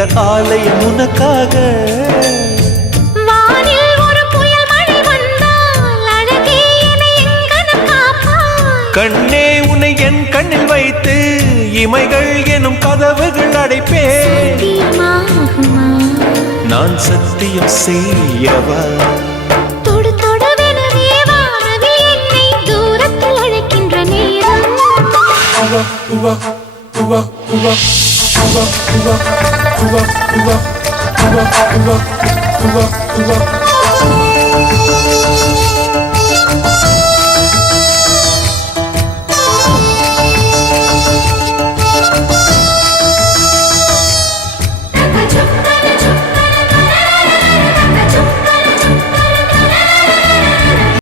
இந்த ஆலயம் உனக்காக. வானில் ஒரு புயல் மழை வந்தால் அழகே என்னை எங்கனம் காப்பாய். கண்ணே உன்னை என் கண்ணில் வைத்து இமைகள் எனும் கதவுகள் அடைப்பேன். சத்தியமாகுமா? நான் சத்தியம் செய்யவா? தொடு தொடுவெனவே வானவில் என்னை தூரத்தில் அழைக்கின்ற நேரம்.